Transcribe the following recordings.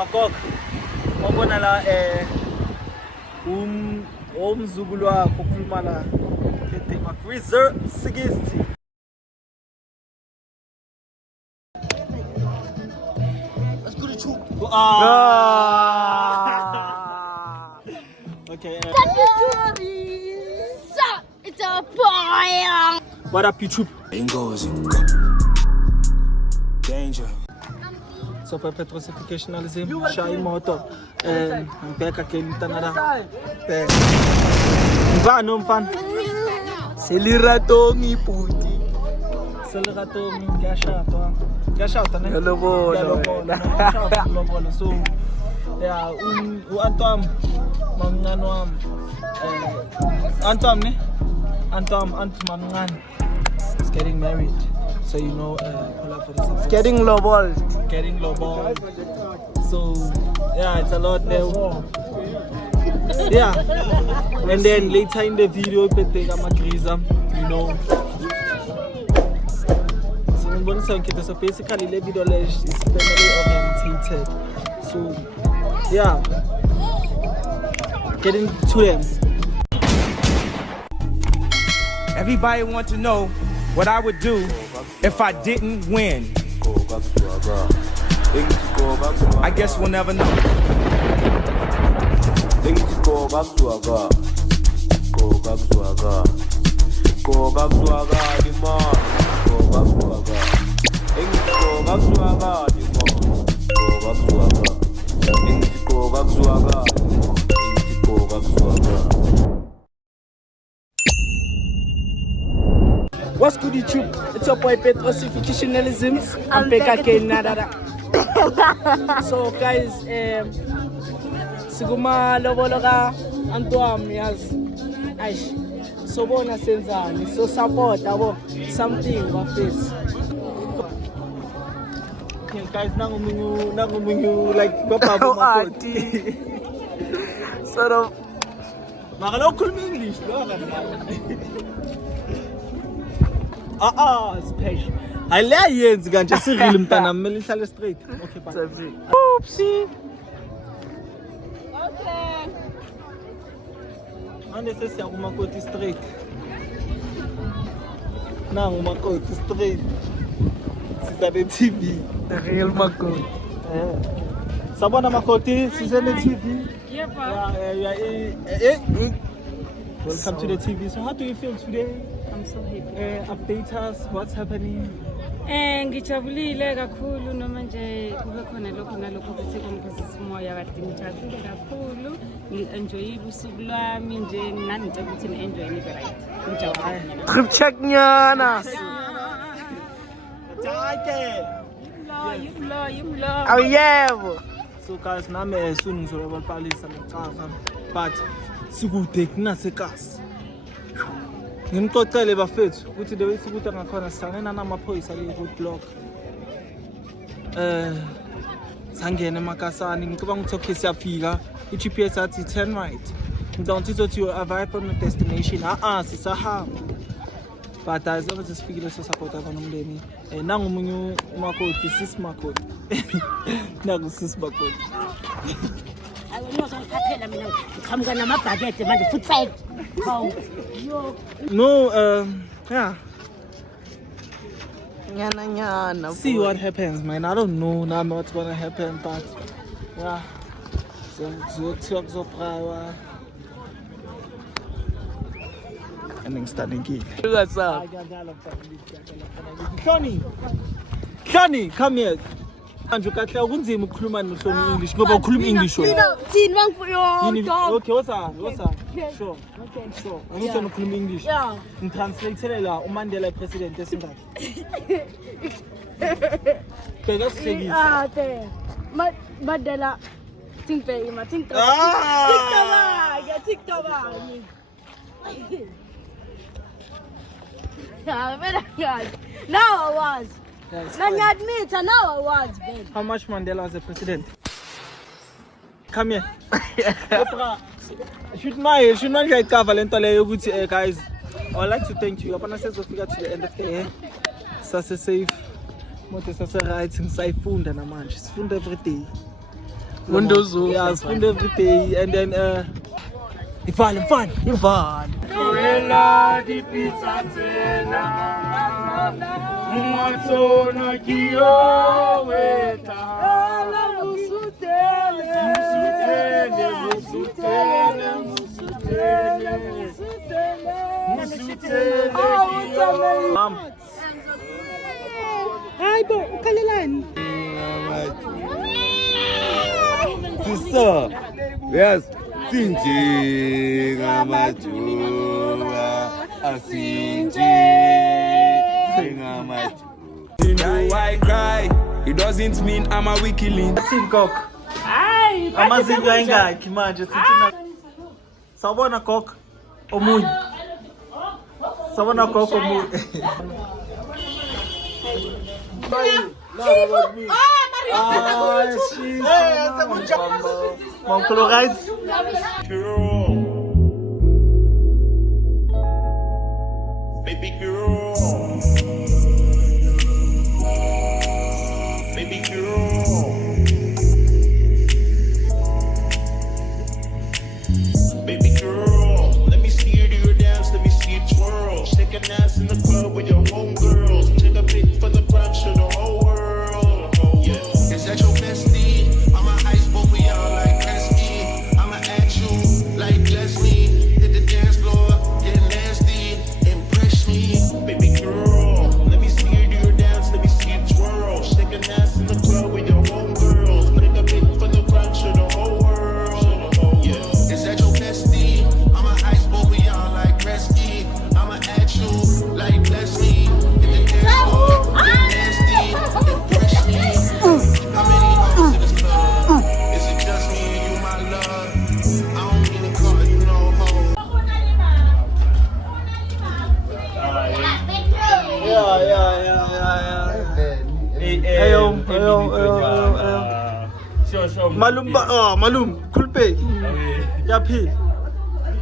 Magog. Wabona la umzukulu wakho ukhuluma la. Reserve 60. Let's go to Chup. Okay. It's a boy. What up, YouTube? Danger. So for petrosificationalism, shy motor, and back again. Tanada. Mfano mfano. Selirato ngiputi. Selirato ngiyashata. Ngiyashata ne. Yalobola. Yalobola. So yeah, u-Antam mamncane wami. Antam ne? Antam mamncane is getting married. So you know, pull up for the support. Getting lowball. Getting lowball. So yeah, it's a lot there. Yeah, and then later in the video, you know. So basically, the video is family oriented. So yeah, getting to them. Everybody want to know what I would do if I didn't win. I guess we'll never know. Go back to Aga. Go back to Aga. Go back to Aga, the man. Go back to Aga. Go back to Aga, the man. Go back to Aga. Go back to Aga. Go back to Aga. What's good, YouTube? It's your boy Petrosificationalism. I'm PKK Nadada. So guys, Siguma Lobologa Antoam yes. Aish. So bona senzani. So support abo something of this. Guys, nangumunyu like bababu makoti. Sort of. Makalo kulmi English. Special. I lay years ganje sirili mntana mmeli ihlale straight. Okay, bye. Oopsie. Okay. Ande sesiya kumakoti straight. Nangu makoti straight. Sisa the TV. The real makoti. Sabona makoti, sisa the TV. Welcome to the TV. So how do you feel today? I'm so happy. Update us. What's happening? Ngijabulile kakhulu noma nje kube khona lokho nalokho kuthi konke simoya kade ngijabulile kakhulu ngi-enjoy usuku lwami nje nani ngicela ukuthi ni-enjoy nibe right ngijabulile Trip check nyana. Yimlo. Oh yeah. So guys, nami soon ngizoba balisa nochafa but sikude kunasekas. Ngimxoxele bafethu ukuthi the way sikude ngakhona sisanena namaphoyisa le road block. Sangena emakasani ngicabanga ukuthi okay siyafika i-GPS athi turn right. Ngicabanga ukuthi you arrive on the destination. Sisahamba. But as long as sifikile so support abanomndeni. Nangu umunye umakoti sis makoti. Nangu sis makoti. No, yeah. Nyana. See what happens, man. I don't know now what's gonna happen, but yeah. So prior. And then standing key. What's up? Shani, come here. Andrew kahle kunzima ukukhuluma nohloni English ngoba ukhuluma English wena. Thini mangifuna Okay, what's up? Sure. Sure. Angithona ukukhuluma English. Yeah. Ngitranslate la uMandela president esingakho. Bheka sihlekisa. There. Mandela think very much. Think Ah! Now I was. That's Now you fine. admit, now I was, babe. How much Mandela was the president? Come here. Oprah, should not get cover lento leyo ukuthi guys, I would like to thank you. Apana sezofika to the end of the year. Sase safe. Moto sase right ngisayifunda namanje. Sifunda every day. Windows. Yeah, spoon every day, and then Ivan. Corella di pizza cena. Mwatsona kiyo weta. Mom. Hi, Bo. Kalilan. Sister, yes, Sinji Ngamajuga, Asinji Ngamajuga. You know why I cry? It doesn't mean I'm a wicked link. Team Cock. Hayi, Amazinyo ayingakhi manje sithi sawubona Cock omunye. Sawubona Cock omunye. Mom, guys. Baby girl. Baby girl. Baby girl. Let me see you do your dance, let me see you twirl. Shake an ass in the club with your homegirls. Take a pic for the brunch of the whole world. Yeah. Is that your bestie? I'ma ice both of y'all like Gretzky. I'ma at you like Leslie. Hit the dance floor, get nasty. Impress me, baby girl. Let me see you do your dance, let me see you twirl. Shake an ass in the club with your homegirls. Take a pic for the brunch of the whole world. Yeah. Is that your bestie? I'ma ice both of y'all like Gretzky. I'ma at you like Leslie. Hit the dance floor, get nasty. Impress me. How many hoes in this club? Is it just me and you, my love? I don't mean to call you no hoe. Yeah. Ayo. Malum ba? Oh, malum. Kulpe. Yaphi.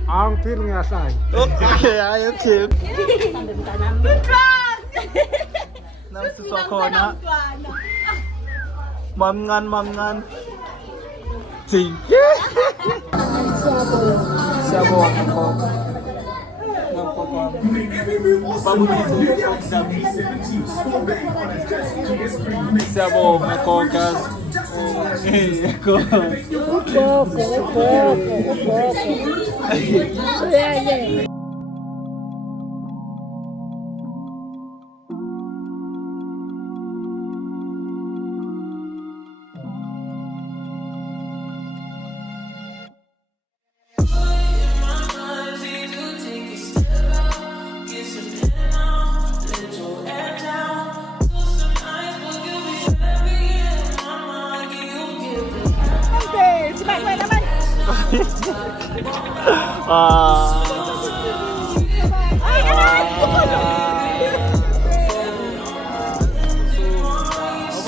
Ang pil nga say. Okay, okay. Nang sa kona. Mamngan. Ting. Sabo ako. Sabo makokas.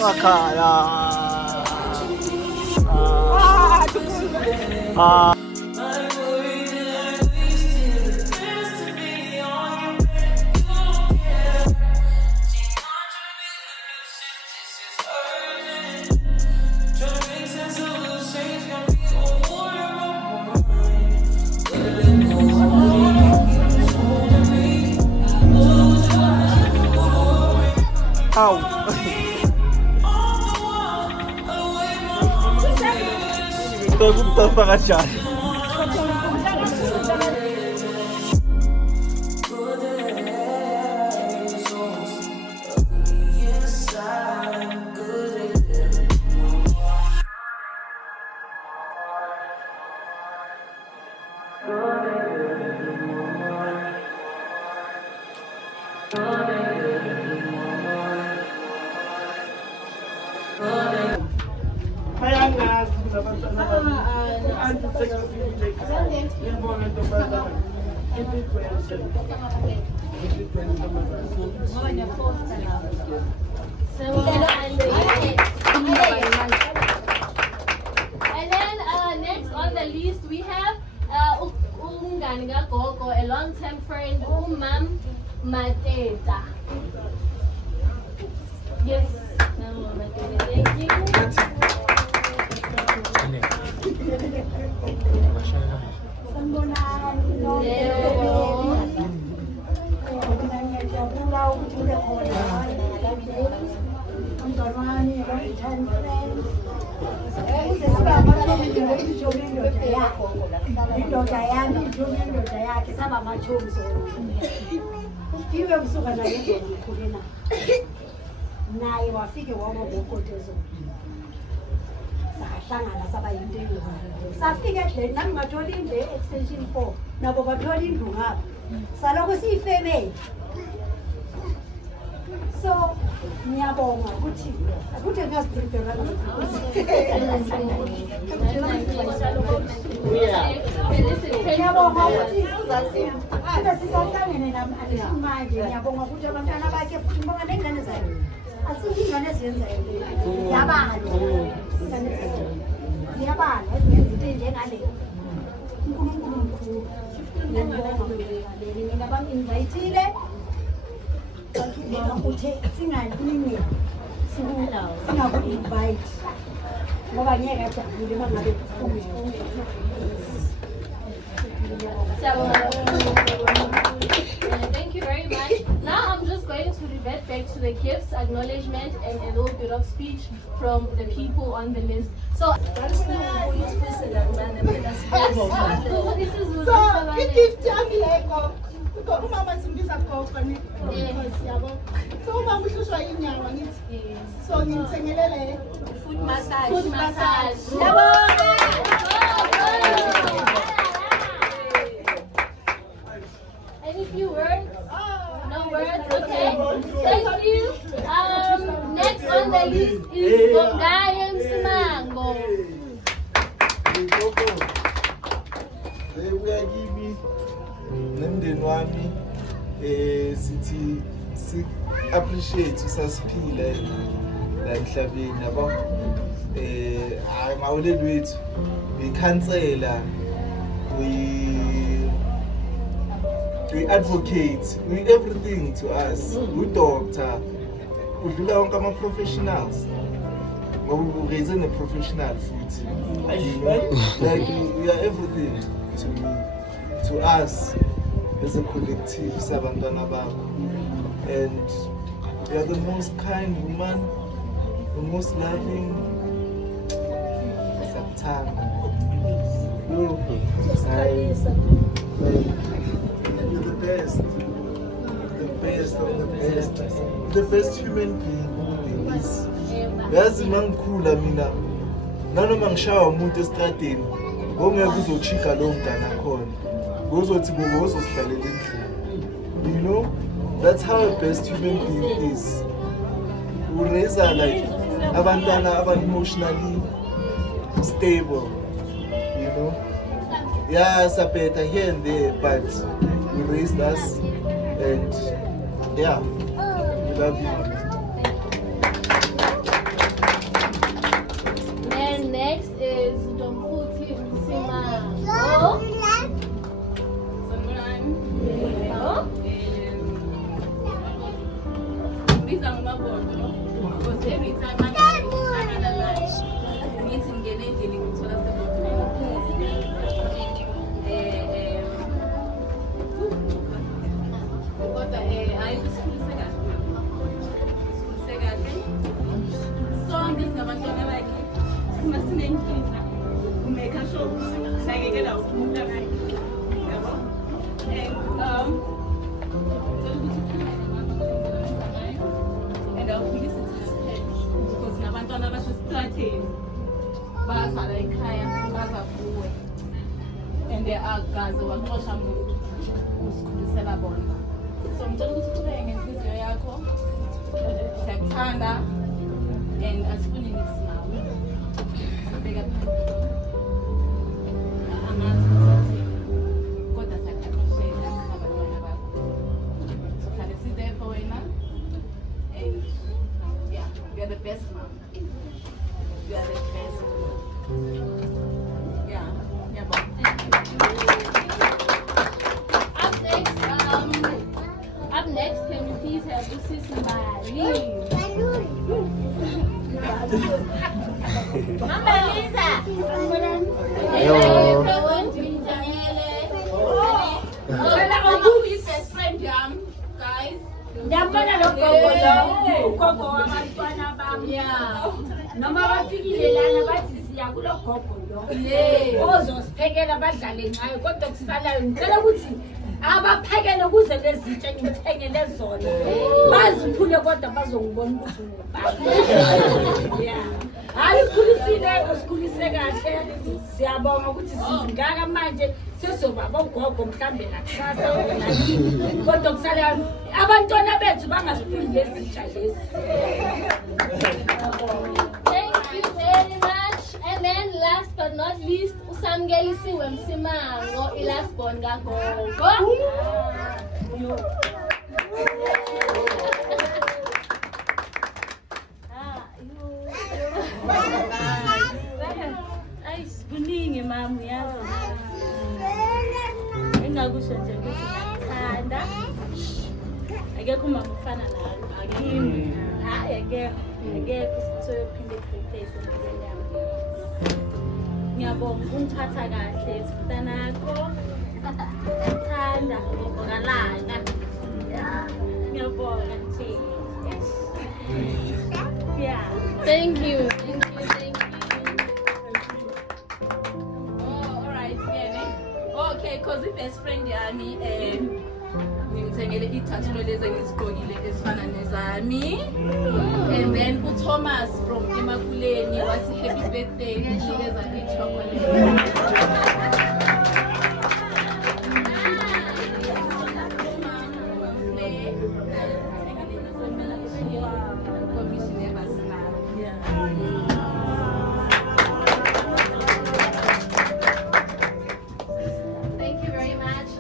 Akala. Ow. Terbuka pengacar. And then next on the list we have Unganga Koko, a long-term friend, Ma'am Mateta. Yes, Ma'am Mateta. Thank you. le ijomi indoda yakhe indoda yami ijomi indoda yakhe saba amachomi uPhiwe kusuka naye ngikhulena naye wafike waba ngokotezo sahlangana saba yinto engiyona safika endlini nami ngathola indle extension 4 nabo bathola indlu ngapha saloko siyifemeli so ngiyabonga ukuthi ngiyaziprepare ngiyabonga ukuthi sisahlangene manje ngiyabonga ukuthi abantwana bakhe futhi ngibonga nengane zayo asizingane eziyenzayo ziyabala ezenza into enjengale uNkulunkulu mkhulu ngiyabonga mina bami-invayithile uthe singalinye singaku-invite ngoba ngeke ajabule uma ngabe Thank you very much. Now I'm just going to revert back to the gifts, acknowledgement, and a little bit of speech from the people on the list. So, So, i-gift yami leko. Umama simbiza gogo ne. So umama uhlushwa inyawo ngithi. So ngimthengelele foot massage. Foot massage. Any few words? No words? Okay. Thank you. Next on the list is Bongaya Msimango. Uyakimi nemndeni wami sithi si appreciate usasiphila la emhlabeni yabo ngawuleli wethu ikhansela we advocate, we everything to us. We doctor, udlula wonke ama-professionals. Ngoba we raising a professional food. You know? Like we are everything to us as a collective, sabantwana bakho. And you are the most kind woman, the most loving. Saptana. You're the best of the best, the best human being in this. Yazi mangikhula mina nanoma ngishaya umuntu estradeni ngongeke uzochika lo mntana khona ngozothi ngozosihlalela endlini. You know, that's how a best human being is. We raise her like abantwana aba emotionally stable, you know. Yeah, sapeta here and there, but you raised us, and yeah, we love you. And next is Domputi Msimango. Every time I meeting getting to and there are guys who are close muntu usikhulisela bona. So ngicela ukuthi uqhubeke ngenhliziyo yakho. Siyakuthanda and asifuni nithi nawe. Sibeka phambili. Amazi ukuthi kodwa siyakuappreciate abantwana bakho. Sihlale si there for wena. And yeah, you are the best mom. You are the best. Yeah, yeah, but Up next, can we please have Lucy Simbali? Mama Lisa. Hello. Oh, please, best friend Jam, guys. Ndiyambona lo gogo lo ugogo wabantwana bami noma bafikile lana bathi kulo gogo lo ozosiphekela abadlale ngayo kodwa kusalayo ngicela ukuthi abaphekele kuze lezitshe ngithengele zona baziphule kodwa bazongibona ukuthi ngubani. Hayi usikhulise kahle siyabonga ukuthi sizingaka manje sizoba bogogo mhlambe nakusasa kodwa kusalayo abantwana bethu bangasiphi lezitsha lezi. Thank you very much. And then last but not least, usamngelisiwe Msimango ilasborn kagogo. Kuningi mama uyazi. Engakusho nje ukuthi ngiyakuthanda. Akekho mama ufana nawe. Akimi. Hayi akekho soyophinde replace empilweni yami. Ngiyabonga ungiphatha kahle sifana nakho. Ngiyakthanda ngobalanga. Ngiyabonga nje. Yeah. Thank you. Okay, because i-best friend yami ngimthengele i-tattoo lezi engizigqokile ezifana nezami. And then uThomas from Emakuleni wathi happy birthday, nginikeza i-chocolate. Thank you very much.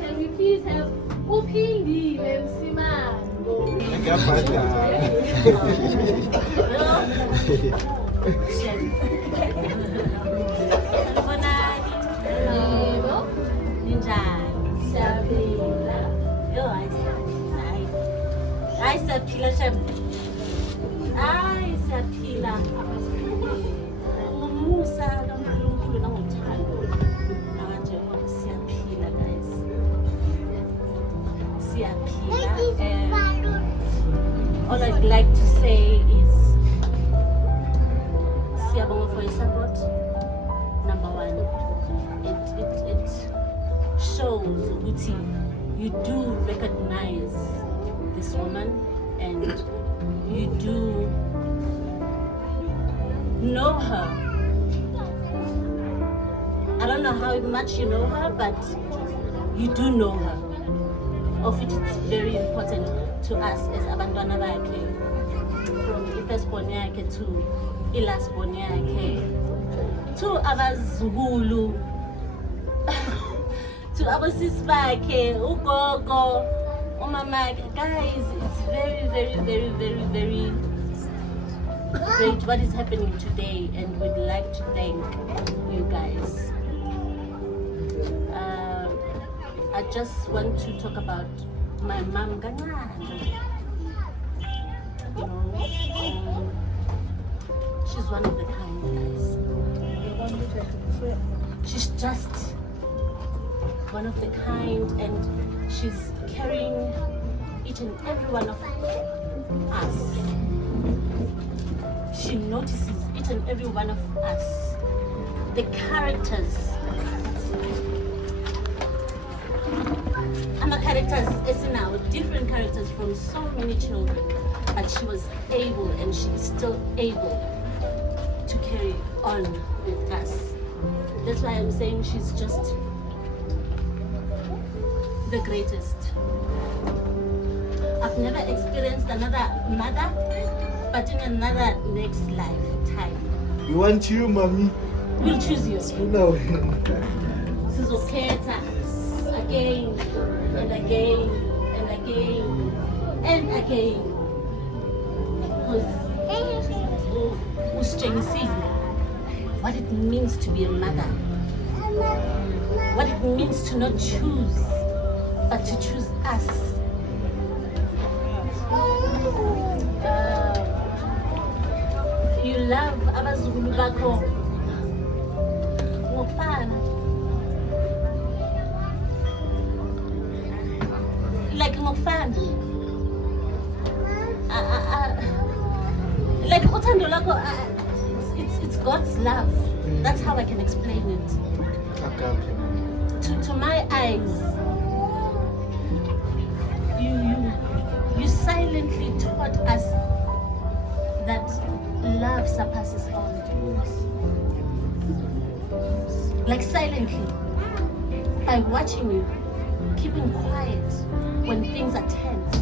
Can we please have Uphindile Msimango? Yebo. Ninjani? Siyaphila. Yo, hayi siyaphila shem. Hayi siyaphila. Ngumusa kaNkulunkulu nangothando. Njengoba siyaphila guys. Siyaphila. And all I'd like to say is siyabonga for your support. Number one, it shows ukuthi you do recognize this woman and you do know her. I don't know how much you know her, but you do know her. Of which it's very important to us as abantwana bakhe, from i-firstborn yakhe to i-lastborn yakhe, to abazukulu, to abosisi bakhe, ugogo, umama. Guys, it's very, very, very, very, very great what is happening today, and we'd like to thank you guys. I just want to talk about my mom. You know, she's one of the kind, guys. She's just one of the kind, and she's carrying each and every one of us. She notices each and every one of us. The characters. Characters, as in now, different characters from so many children, but she was able, and she is still able to carry on with us. That's why I'm saying she's just the greatest. I've never experienced another mother, but in another next lifetime. We want you, mommy. We'll choose you. No. This is okay. Again and again and again and again, because what it means to be a mother, what it means to not choose but to choose us. You love abazukulu bakho ngokufana. Like ngokufana. Like uthando lakho, it's God's love. That's how I can explain it. To my eyes, you silently taught us that love surpasses all. Like silently, by watching you, keeping quiet when things are tense.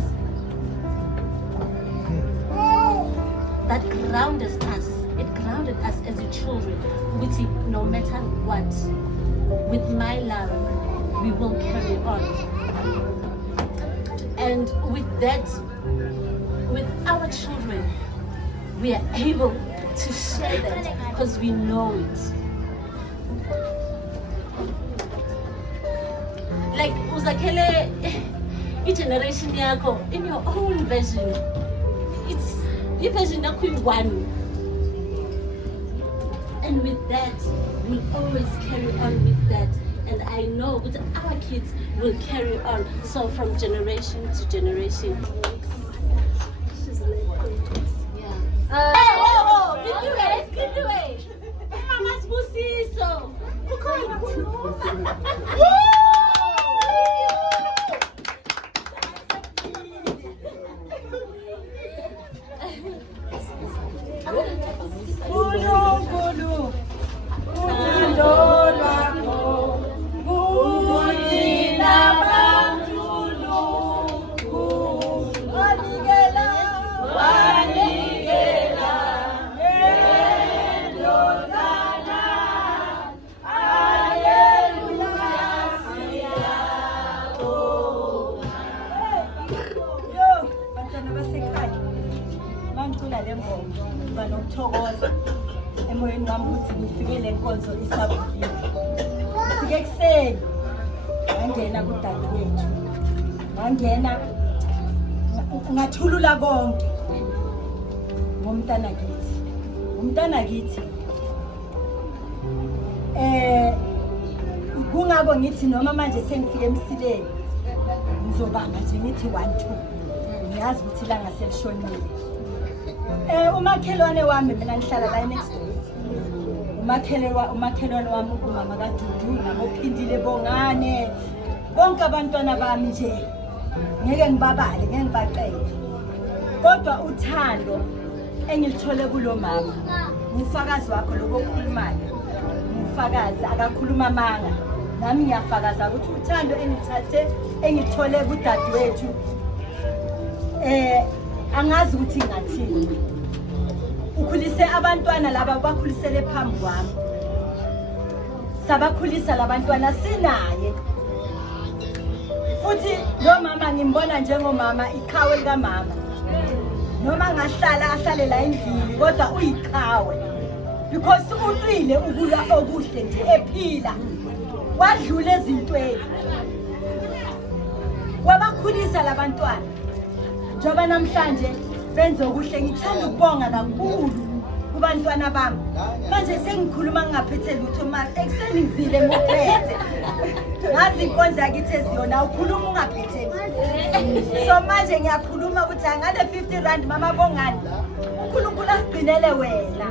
That grounded us. It grounded us as your children. Which no matter what, with my love, we will carry on. And with that, with our children, we are able to share that because we know it. Like uzakhele generation yakho in your own version. It's your version that we one. And with that, we'll always carry on with that. And I know that our kids will carry on. So from generation to generation. Mama's Busiso. Emoyeni wami ukuthi ngifike le nkonzo isavukile. Ngifike ekuseni ngangena kudadewethu. Ngangena ngathulula konke. Ngomntana kithi. Umntana kithi. Kungako ngithi noma manje sengifike emsileni ngizobanga nje ngithi 1 2. Ngiyazi ukuthi la ngaselishonile. Umakhelwane wami mina ngihlala la next door. Umakhelwane wami umama kaDudu nabophindile bongane. Bonke abantwana bami nje. Ngeke ngibabale, ngeke ngibaqede. Kodwa uthando engilithole kulo mama. Ngifakazi wakho lokukhulumayo. Ngifakazi akakhuluma amanga. Nami ngiyafakaza ukuthi uthando engithathe engithole kudadewethu angazi ukuthi ngathini. Ukhulise abantwana laba bakhulisele phambi kwami. Sabakhulisa labantwana sinaye. Futhi lo mama ngimbona njengomama iqhawe lika mama. Noma ahlale la endlini kodwa uyiqhawe. Because ulwile ukula okuhle nje ephila. Wadlula ezintweni. Wabakhulisa labantwana. Njoba namhlanje benze okuhle ngithanda ukubonga kakhulu kubantwana bami. Manje sengikhuluma ngaphethe lutho manje ekseni ngizile ngophethe. Ngazi inkonzo yakithi eziyona ukhuluma ungaphethe. So manje ngiyakhuluma ukuthi angale 50 rand mama bongani. uNkulunkulu asigcinele wena.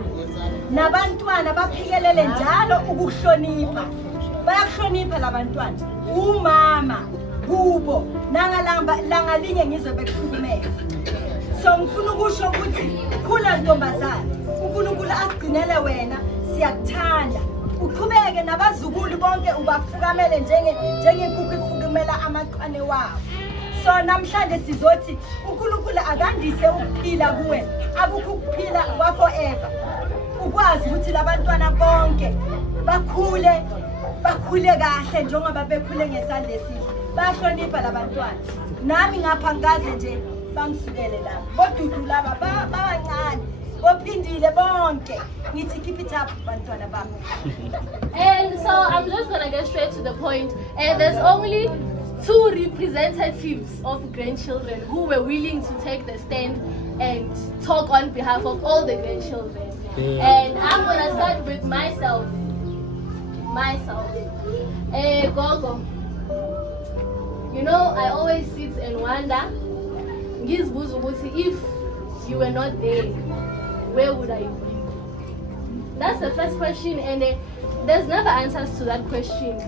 Nabantwana baphikelele njalo ukuhlonipha. Bayakuhlonipha labantwana. Umama kubo langa linye ngizobe kukhulumela. So ngifuna ukusho ukuthi khula ntombazana. uNkulunkulu asigcinele wena siyakuthanda. Uqhubeke nabazukulu bonke ubafukamele njengenkukhu ifukumela amaqane wabo. So namhlanje sizothi uNkulunkulu akandise ukuphila kuwe. Akukho ukuphila kwa forever. Ukwazi ukuthi labantwana bonke bakhule kahle njengoba bekhule ngesandla esihle. Bahlonipha labantwana. Nami ngapha ngaze nje bangisukele la. Bodudu laba babancane. Bophindile bonke. Ngithi keep it up bantwana bami. And so I'm just gonna get straight to the point. And there's only 2 representatives of grandchildren who were willing to take the stand and talk on behalf of all the grandchildren. And I'm gonna start with myself. Gogo. You know, I always sit and wonder, if you were not there, where would I be? That's the first question, and there's never answers to that question.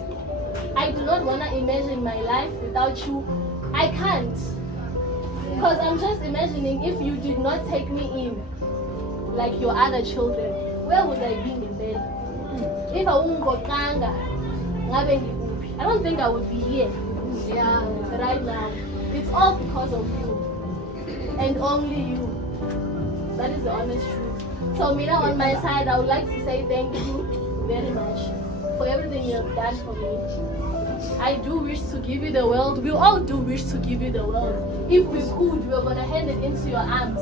I do not want to imagine my life without you. I can't. Because I'm just imagining if you did not take me in, like your other children, where would I be in bed? If I won't go kanga, I don't think I would be here. Yeah, right now. It's all because of you. And only you. That is the honest truth. So Mina, on my side, I would like to say thank you very much for everything you have done for me. I do wish to give you the world. We all do wish to give you the world. If we could, we were going to hand it into your arms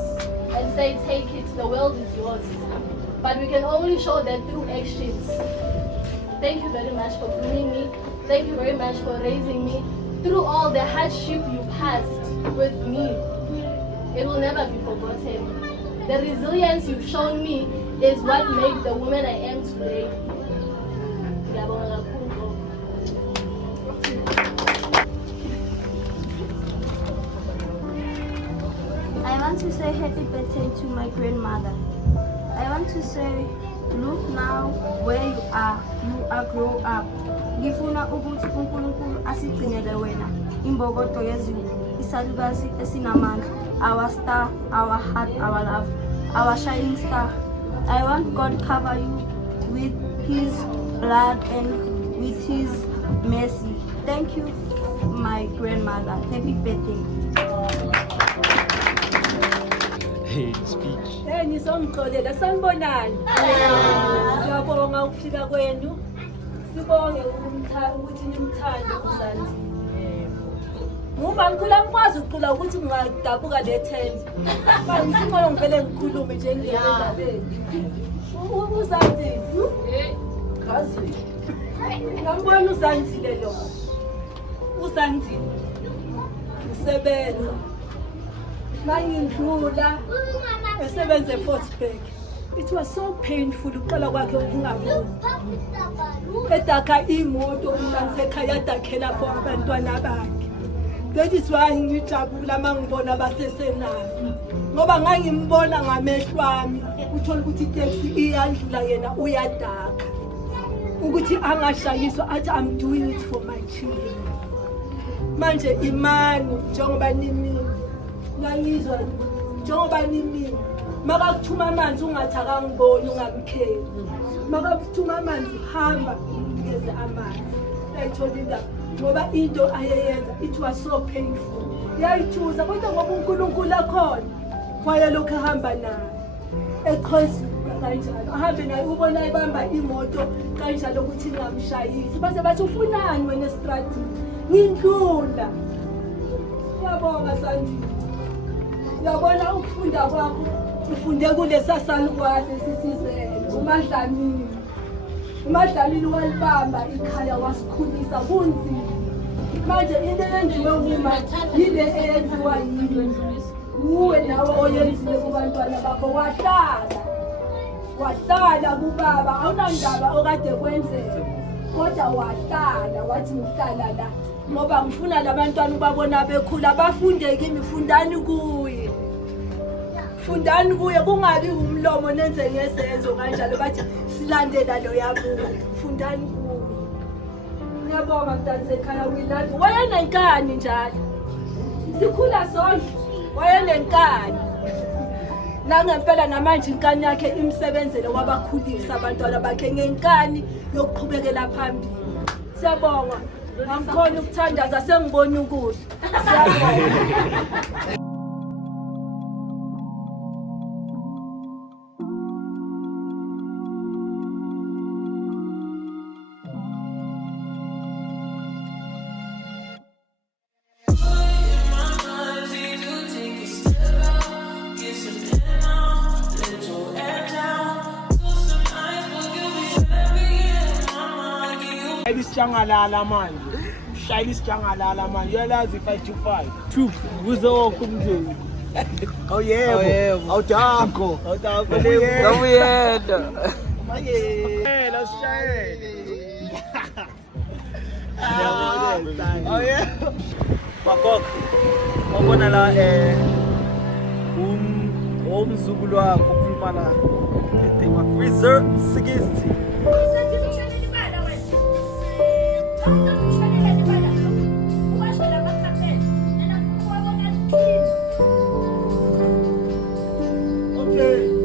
and say, take it, the world is yours. But we can only show that through actions. Thank you very much for grooming me. Thank you very much for raising me. Through all the hardship you passed with me, it will never be forgotten. The resilience you've shown me is what made the woman I am today. I want to say happy birthday to my grandmother. I want to say, look now where you are grown up. Ngifuna ukuthi uNkulunkulu asigcinele wena imbokodo yezulu, isalukazi esinamandla, our star, our heart, our love, our shining star. I want God to cover you with his blood and with his mercy. Thank you, my grandmother. Happy birthday. Hey, speech. Hey, ngisongixolela sanibonani. Siyabonga ukufika kwenu. Sibonge ukuthi nimthande uZanzi. Ngoba ngikhula ngikwazi ukucula ukuthi ngingadabuka le-10. Manje ngifuna ngivele ngikhulume nje ngiyabeni. uZanzi. Kazi. Ngambona uZanzi lelo. uZanzi. Usebenza. Mangindlula esebenze eFortsburg. It was so painful uqala kwakhe ukungaboni. Edaka imoto umntanasekhaya adakhela for abantwana bakhe. That is why ngijabula mangibona basesenayo. Ngoba ngangimbona ngamehlo ami uthola ukuthi itaxi iyandlula yena uyadaka. Ukuthi angashayiswa athi I'm doing it for my children. Manje imani njengoba nimi ngizwa njengoba nimi makakuthuma amanzi ungathi akangiboni ungamkheli. Makakuthuma amanzi hamba ngeze amanzi. Ayitholile ngoba into ayeyenza it was so painful. Yayithuza kodwa ngoba uNkulunkulu akhona wayelokhu ehamba naye. Eqhosika kanjalo. Ahambe naye ubona ebamba imoto kanjalo ukuthi ngamshayisi. Base bathi ufunani wena estradini? Ngindlula. Uyabonga Sandile. Uyabona ukufunda kwakho ufunde kule sasalukwazi sisizele uMadlamini. uMadlamini walibamba ikhaya wasikhulisa kunzima. Manje into eyenziwe uma yile eyenziwa yini. Uwe nawe oyenziwe kubantwana bakho wahlala kubaba awunandaba okade kwenzeka. Kodwa wahlala wathi ngihlala la ngoba ngifuna labantwana ubabona bekhula bafunde kimi. Fundani kuye kungabi umlomo nenze ngezenzo kanjalo bathi silandela lo yabuya. Fundani kuye. Ngiyabonga mntanasekhaya wilandi wayenenkani njalo. Sikhula sonke wayenenkani. Nangempela namanje inkani yakhe imsebenzele wabakhulisa abantwana bakhe ngenkani yokuqhubekela phambili. Siyabonga. Angikhona ukuthandaza sengibona ukuthi. Siyabonga. Isichangalala manje. Shayila isichangalala manje. Uyalazi 525. Two. Kuze wonke umndeni. Oh yebo. Awudanko. Ngabuyenda. Manje. Let's shine. Oh yeah. Bakok. Ubona la umzukulu wakho ukhuluma la. Ngidinga Chris 060. Okay.